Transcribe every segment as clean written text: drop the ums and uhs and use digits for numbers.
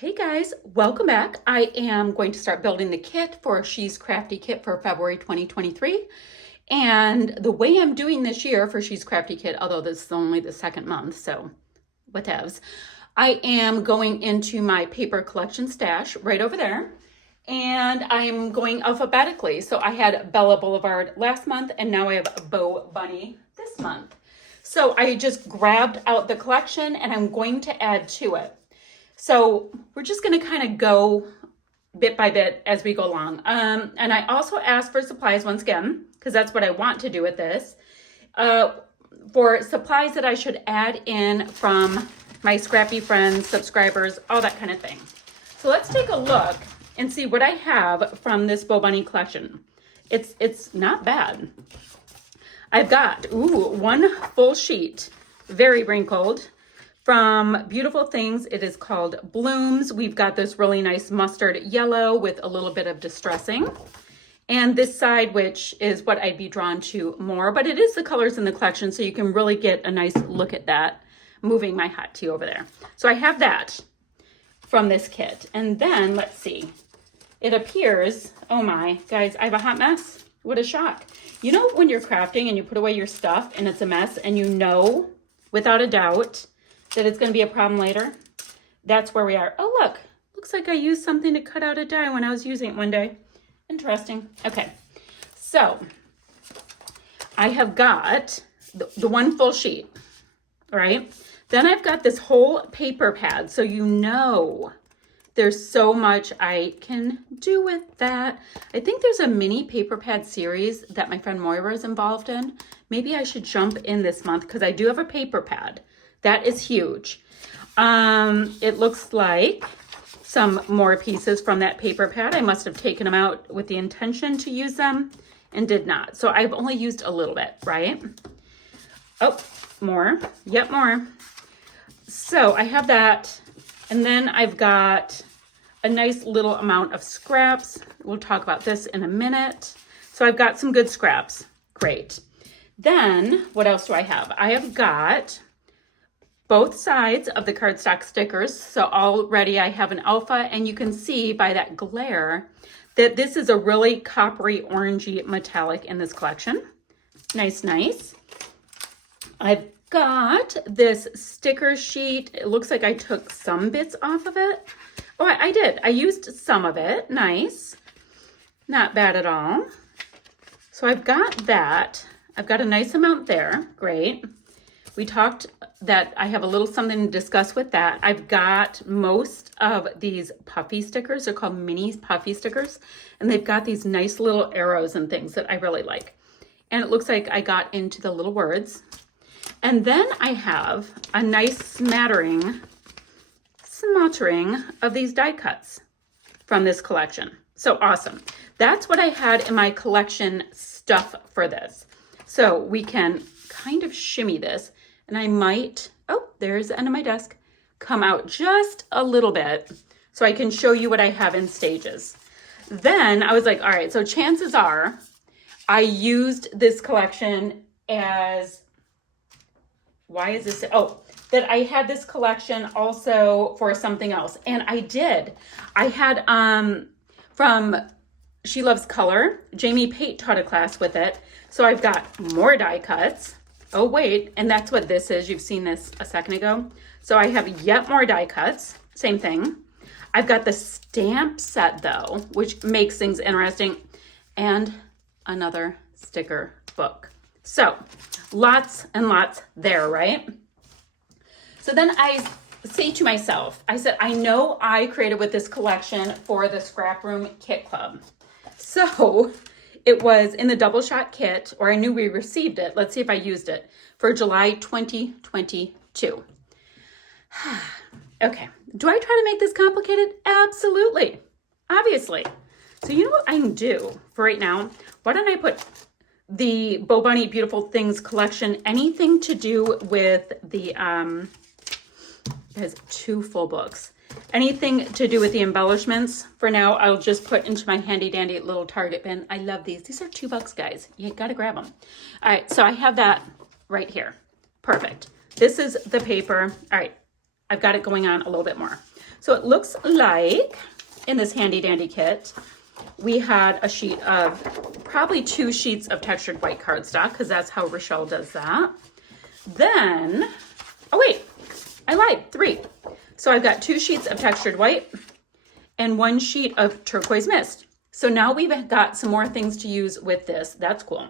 Hey guys, welcome back. I am going to start building the kit for She's Crafty kit for February 2023. And the way I'm doing this year for She's Crafty kit, although this is only the second month, so whatevs, I am going into my paper collection stash right over there. And I'm going alphabetically. So I had Bella Boulevard last month, and now I have Bow Bunny this month. So I just grabbed out the collection and I'm going to add to it. So we're just going to kind of go bit by bit as we go along. And I also asked for supplies once again, because that's what I want to do with this, for supplies that I should add in from my Scrappy friends, subscribers, all that kind of thing. So let's take a look and see what I have from this Bow Bunny collection. It's not bad. I've got, one full sheet, very wrinkled. From Beautiful Things, it is called Blooms. We've got this really nice mustard yellow with a little bit of distressing. And this side, which is what I'd be drawn to more, but it is the colors in the collection, so you can really get a nice look at that. Moving my hot tea over there. So I have that from this kit. And then, let's see. It appears, oh my, guys, I have a hot mess. What a shock. You know when you're crafting and you put away your stuff and it's a mess and you know, without a doubt, that it's going to be a problem later? That's where we are. Oh, look. Looks like I used something to cut out a die when I was using it one day. Interesting. Okay. So, I have got the one full sheet, right? Then I've got this whole paper pad. So you know there's so much I can do with that. I think there's a mini paper pad series that my friend Moira is involved in. Maybe I should jump in this month because I do have a paper pad. That is huge. It looks like some more pieces from that paper pad. I must have taken them out with the intention to use them and did not. So I've only used a little bit, right? Oh, more. Yep, more. So I have that. And then I've got a nice little amount of scraps. We'll talk about this in a minute. So I've got some good scraps. Great. Then what else do I have? I have got both sides of the cardstock stickers. So already I have an alpha, and you can see by that glare that this is a really coppery orangey metallic in this collection. Nice, nice. I've got this sticker sheet. It looks like I took some bits off of it. Oh, I did. I used some of it. Nice. Not bad at all. So I've got that. I've got a nice amount there. Great. We talked that I have a little something to discuss with that. I've got most of these puffy stickers. They're called mini puffy stickers. And they've got these nice little arrows and things that I really like. And it looks like I got into the little words. And then I have a nice smattering of these die cuts from this collection. So awesome. That's what I had in my collection stuff for this. So we can kind of shimmy this. And I might, oh, there's the end of my desk, come out just a little bit so I can show you what I have in stages. Then I was like, all right, so chances are I used this collection as, why is this? Oh, that I had this collection also for something else. And I did. I had from She Loves Color. Jamie Pate taught a class with it. So I've got more die cuts. Oh, wait. And that's what this is. You've seen this a second ago. So I have yet more die cuts. Same thing. I've got the stamp set, though, which makes things interesting. And another sticker book. So lots and lots there, right? So then I say to myself, I said, I know I created with this collection for the Scrap Room Kit Club. So it was in the double shot kit, or I knew we received it. Let's see if I used it for July 2022. Okay. Do I try to make this complicated? Absolutely. Obviously. So you know what I can do for right now? Why don't I put the Bow Bunny Beautiful Things collection, anything to do with the, there's 2 full books. Anything to do with the embellishments, for now, I'll just put into my handy dandy little Target bin. I love these. These are $2, guys. You gotta grab them. All right, so I have that right here. Perfect. This is the paper. All right, I've got it going on a little bit more. So it looks like in this handy dandy kit, we had a sheet of, probably 2 sheets of textured white cardstock, because that's how Rochelle does that. Then, oh wait, I lied, 3. So I've got 2 sheets of textured white and 1 sheet of turquoise mist. So now we've got some more things to use with this. That's cool.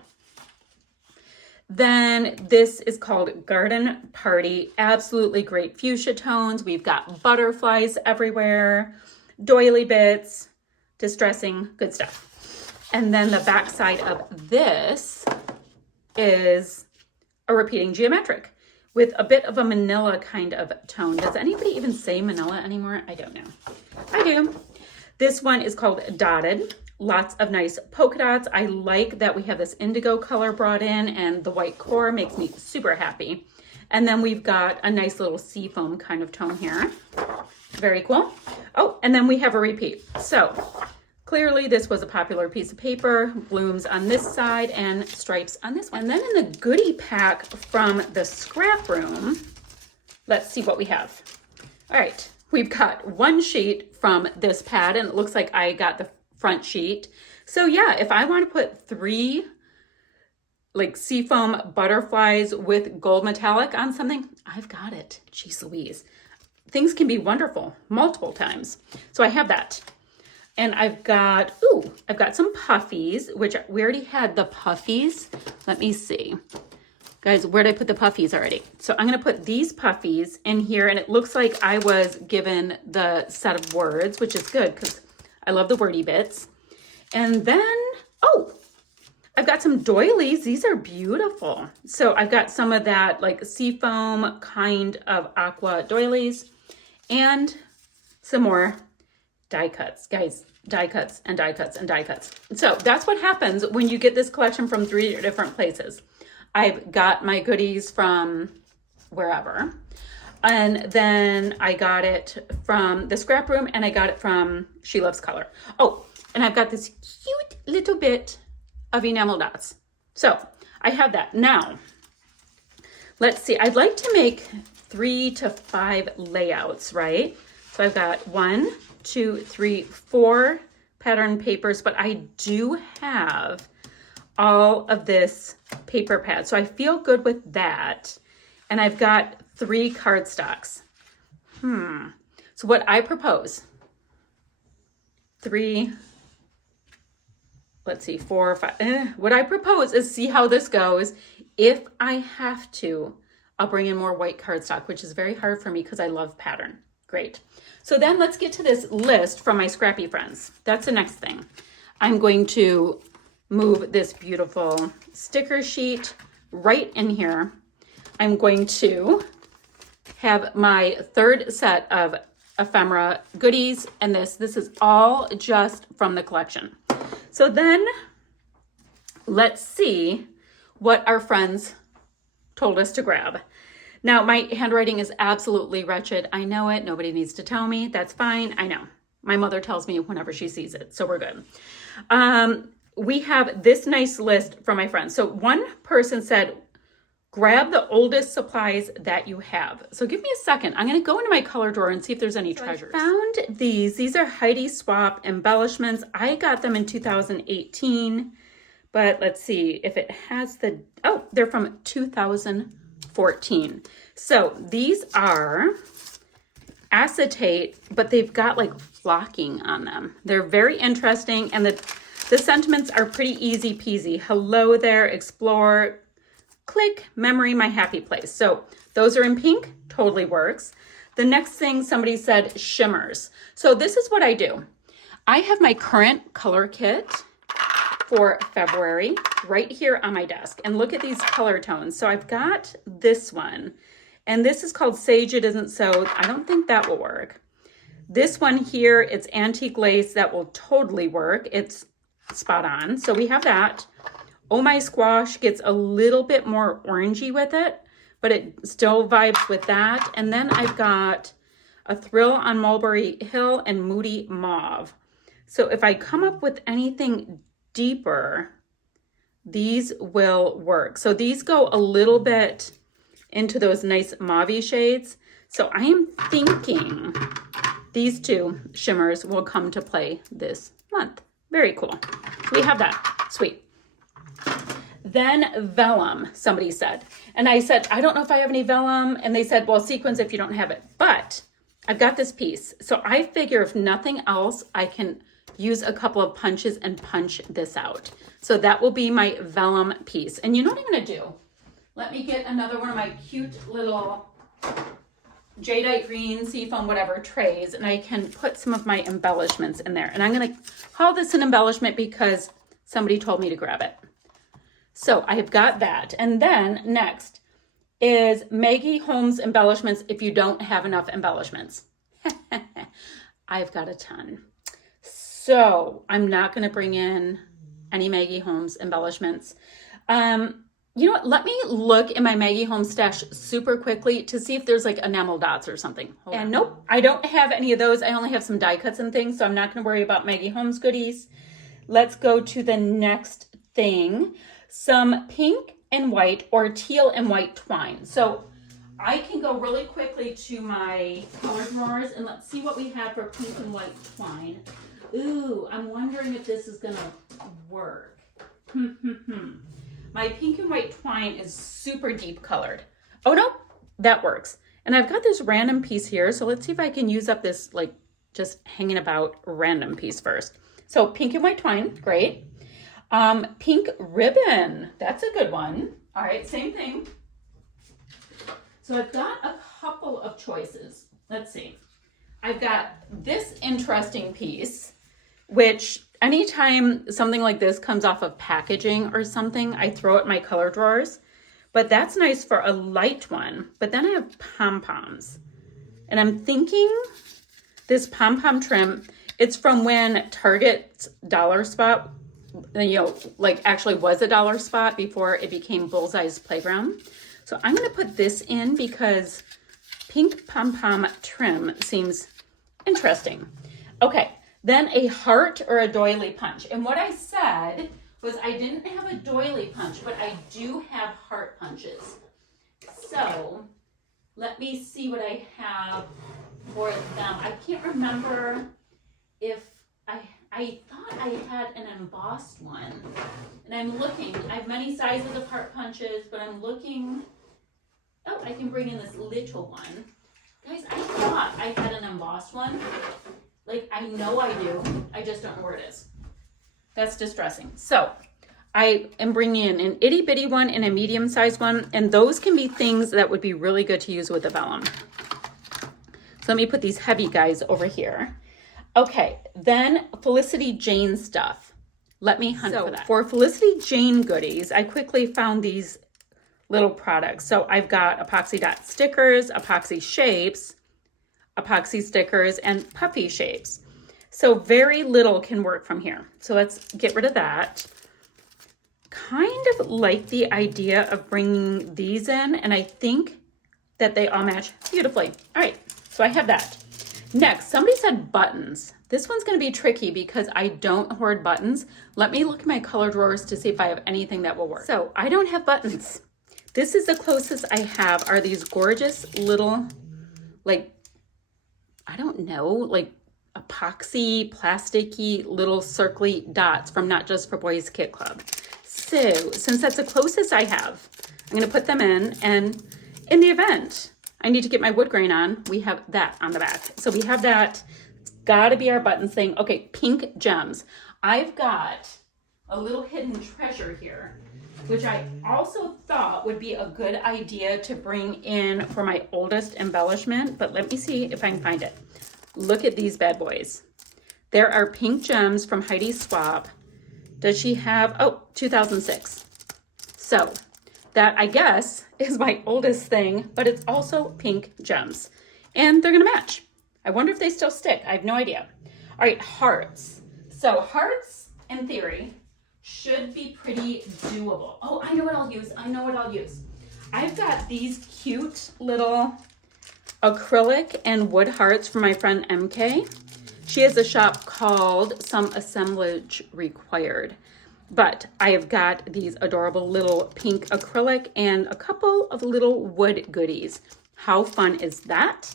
Then this is called Garden Party. Absolutely great fuchsia tones. We've got butterflies everywhere, doily bits, distressing, good stuff. And then the back side of this is a repeating geometric with a bit of a manila kind of tone. Does anybody even say manila anymore? I don't know. I do. This one is called Dotted. Lots of nice polka dots. I like that we have this indigo color brought in, and the white core makes me super happy. And then we've got a nice little seafoam kind of tone here. Very cool. Oh, and then we have a repeat. So clearly this was a popular piece of paper, blooms on this side and stripes on this one. And then in the goodie pack from the scrap room, let's see what we have. All right, we've got 1 sheet from this pad, and it looks like I got the front sheet. So yeah, if I want to put 3 like seafoam butterflies with gold metallic on something, I've got it. Jeez Louise. Things can be wonderful multiple times. So I have that. And I've got some puffies, which we already had the puffies. Let me see. Guys, where did I put the puffies already? So I'm going to put these puffies in here, and it looks like I was given the set of words, which is good because I love the wordy bits. And then, oh, I've got some doilies. These are beautiful. So I've got some of that like seafoam kind of aqua doilies and some more die cuts. Guys, die cuts and die cuts and die cuts. So that's what happens when you get this collection from 3 different places. I've got my goodies from wherever. And then I got it from the scrap room, and I got it from She Loves Color. Oh, and I've got this cute little bit of enamel dots. So I have that. Now, let's see. I'd like to make 3 to 5 layouts, right? So I've got 1, 2, 3, 4 pattern papers, but I do have all of this paper pad. So I feel good with that. And I've got 3 cardstocks. So what I propose, 3, let's see, 4, 5. What I propose is see how this goes. If I have to, I'll bring in more white cardstock, which is very hard for me because I love pattern. Great. So then let's get to this list from my Scrappy friends. That's the next thing. I'm going to move this beautiful sticker sheet right in here. I'm going to have my 3rd set of ephemera goodies, and this is all just from the collection. So then let's see what our friends told us to grab. Now, my handwriting is absolutely wretched. I know it. Nobody needs to tell me. That's fine. I know. My mother tells me whenever she sees it, so we're good. We have this nice list from my friends. So one person said, grab the oldest supplies that you have. So give me a second. I'm going to go into my color drawer and see if there's any treasures. I found these. These are Heidi Swap embellishments. I got them in 2018, but let's see if it has the, oh, they're from 2014. So these are acetate, but they've got like flocking on them. They're very interesting, and the sentiments are pretty easy peasy. Hello there, explore, click, memory, my happy place. So those are in pink, totally works. The next thing somebody said, shimmers. So this is what I do. I have my current color kit for February right here on my desk. And look at these color tones. So I've got this one, and this is called Sage It Isn't So. I don't think that will work. This one here, it's antique lace. That will totally work. It's spot on. So we have that. Oh My Squash gets a little bit more orangey with it, but it still vibes with that. And then I've got a Thrill on Mulberry Hill and Moody Mauve. So if I come up with anything deeper, these will work. So these go a little bit into those nice mauve shades. So I am thinking these two shimmers will come to play this month. Very cool. So we have that. Sweet. Then vellum, somebody said. And I said, I don't know if I have any vellum. And they said, well, sequins if you don't have it. But I've got this piece. So I figure if nothing else, I can use a couple of punches and punch this out. So that will be my vellum piece. And you know what I'm going to do? Let me get another one of my cute little jadeite green, seafoam, whatever trays, and I can put some of my embellishments in there. And I'm going to call this an embellishment because somebody told me to grab it. So I have got that. And then next is Maggie Holmes embellishments if you don't have enough embellishments. I've got a ton. So I'm not going to bring in any Maggie Holmes embellishments. You know what? Let me look in my Maggie Holmes stash super quickly to see if there's like enamel dots or something. And nope, I don't have any of those. I only have some die cuts and things, so I'm not going to worry about Maggie Holmes goodies. Let's go to the next thing. Some pink and white or teal and white twine. So I can go really quickly to my color drawers and let's see what we have for pink and white twine. Ooh, I'm wondering if this is going to work. My pink and white twine is super deep colored. Oh no, that works. And I've got this random piece here. So let's see if I can use up this like just hanging about random piece first. So pink and white twine, great. Pink ribbon, that's a good one. All right, same thing. So I've got a couple of choices. Let's see. I've got this interesting piece, which anytime something like this comes off of packaging or something, I throw it in my color drawers. But that's nice for a light one. But then I have pom-poms. And I'm thinking this pom-pom trim, it's from when Target's Dollar Spot, you know, like actually was a dollar spot before it became Bullseye's Playground. So I'm going to put this in because pink pom-pom trim seems interesting. Okay, then a heart or a doily punch. And what I said was I didn't have a doily punch, but I do have heart punches. So let me see what I have for them. I can't remember if I thought I had an embossed one. And I'm looking. I have many sizes of heart punches, but I'm looking. Oh, I can bring in this little one. Guys, I thought I had an embossed one. Like, I know I do. I just don't know where it is. That's distressing. So I am bringing in an itty bitty one and a medium sized one. And those can be things that would be really good to use with the vellum. So let me put these heavy guys over here. Okay, then Felicity Jane stuff. Let me hunt for that. For Felicity Jane goodies, I quickly found these little products. So I've got epoxy dot stickers, epoxy shapes, epoxy stickers, and puffy shapes. So very little can work from here. So let's get rid of that. Kind of like the idea of bringing these in, and I think that they all match beautifully. All right, so I have that. Next, somebody said buttons. This one's going to be tricky because I don't hoard buttons. Let me look at my color drawers to see if I have anything that will work. So I don't have buttons. This is the closest I have are these gorgeous little, like, I don't know, like epoxy, plasticky, little circly dots from Not Just for Boys Kit Club. So since that's the closest I have, I'm going to put them in, and in the event I need to get my wood grain on, we have that on the back. So we have that. It's got to be our buttons thing. Okay, pink gems. I've got a little hidden treasure here, which I also thought would be a good idea to bring in for my oldest embellishment, but let me see if I can find it. Look at these bad boys. There are pink gems from Heidi Swapp. Does she have, oh, 2006. So that, I guess, is my oldest thing, but it's also pink gems. And they're going to match. I wonder if they still stick. I have no idea. All right, hearts. So hearts, in theory, should be pretty doable. Oh, I know what I'll use. I've got these cute little acrylic and wood hearts from my friend MK. She has a shop called Some Assemblage Required. But I have got these adorable little pink acrylic and a couple of little wood goodies. How fun is that?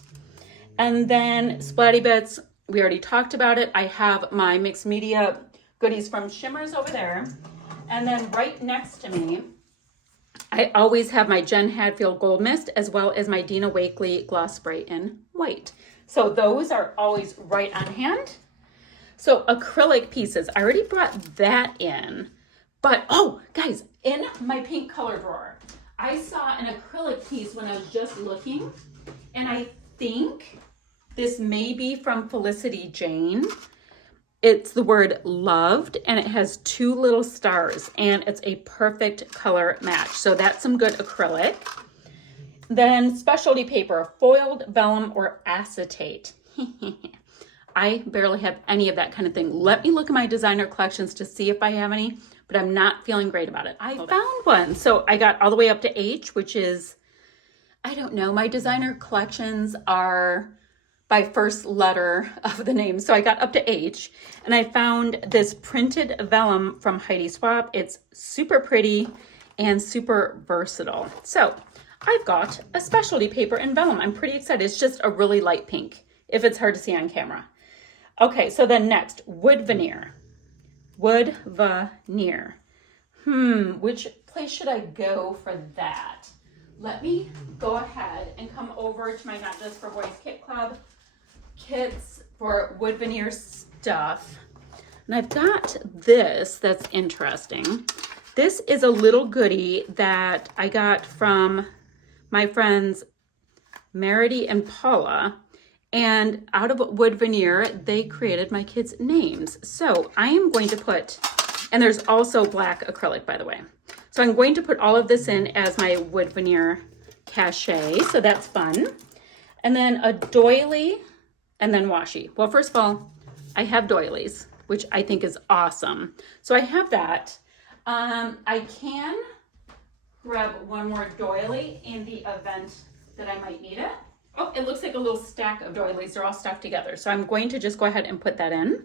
And then Splatty Bits, we already talked about it. I have my mixed media goodies from Shimmers over there. And then right next to me, I always have my Jen Hadfield Gold Mist as well as my Dina Wakley Gloss Spray in white. So those are always right on hand. So acrylic pieces, I already brought that in. But, oh, guys, in my pink color drawer, I saw an acrylic piece when I was just looking. And I think this may be from Felicity Jane. It's the word loved, and it has 2 little stars, and it's a perfect color match. So that's some good acrylic. Then specialty paper, foiled vellum or acetate. I barely have any of that kind of thing. Let me look at my designer collections to see if I have any, but I'm not feeling great about it. I found one. So I got all the way up to H, which is, I don't know, my designer collections are by first letter of the name. So I got up to H, and I found this printed vellum from Heidi Swapp. It's super pretty and super versatile. So I've got a specialty paper in vellum. I'm pretty excited. It's just a really light pink, if it's hard to see on camera. Okay, so then next, wood veneer. Wood veneer. Which place should I go for that? Let me go ahead and come over to my Not Just for Boys Kit Club kits for wood veneer stuff. And I've got this that's interesting. This is a little goodie that I got from my friends Merity and Paula. And out of wood veneer, they created my kids' names. So I am going to put, and there's also black acrylic, by the way. So I'm going to put all of this in as my wood veneer cachet. So that's fun. And then a doily and then washi. Well, first of all, I have doilies, which I think is awesome. So I have that. I can grab one more doily in the event that I might need it. Oh, it looks like a little stack of doilies. They're all stuck together. So I'm going to just go ahead and put that in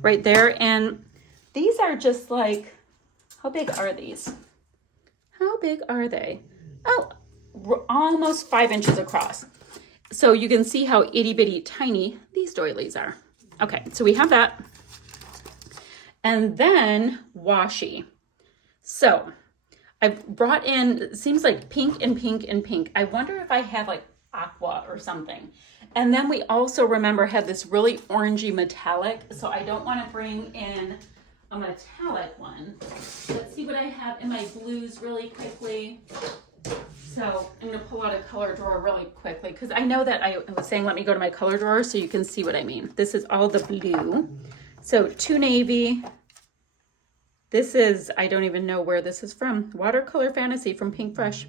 right there. And these are just like, how big are these? How big are they? Oh, almost 5 inches across. So you can see how itty bitty tiny these doilies are. Okay, so we have that. And then washi. So I've brought in, it seems like pink and pink and pink. I wonder if I have like aqua or something. And then we also remember had this really orangey metallic. So I don't want to bring in a metallic one. Let's see what I have in my blues really quickly. So I'm going to pull out a color drawer really quickly because I know that I was saying let me go to my color drawer so you can see what I mean. This is all the blue. So 2 navy. This is, I don't even know where this is from. Watercolor Fantasy from Pink Fresh.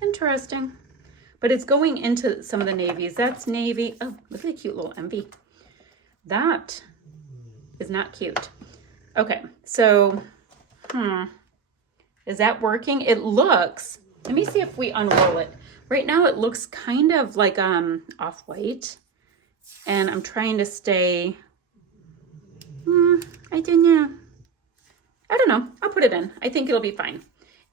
Interesting. But it's going into some of the navies. That's navy. Oh, look at a cute little envy. That is not cute. Okay, so, is that working? It looks, let me see if we unroll it. Right now it looks kind of like off-white. And I'm trying to stay, I don't know. I'll put it in. I think it'll be fine.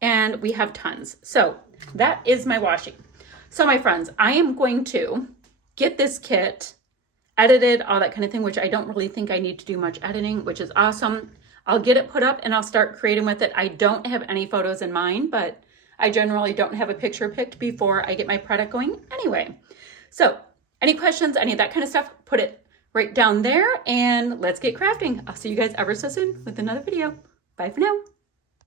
And we have tons. So that is my washi. So my friends, I am going to get this kit edited, all that kind of thing, which I don't really think I need to do much editing, which is awesome. I'll get it put up and I'll start creating with it. I don't have any photos in mind, but I generally don't have a picture picked before I get my product going anyway. So any questions, any of that kind of stuff, put it right down there and let's get crafting. I'll see you guys ever so soon with another video. Bye for now.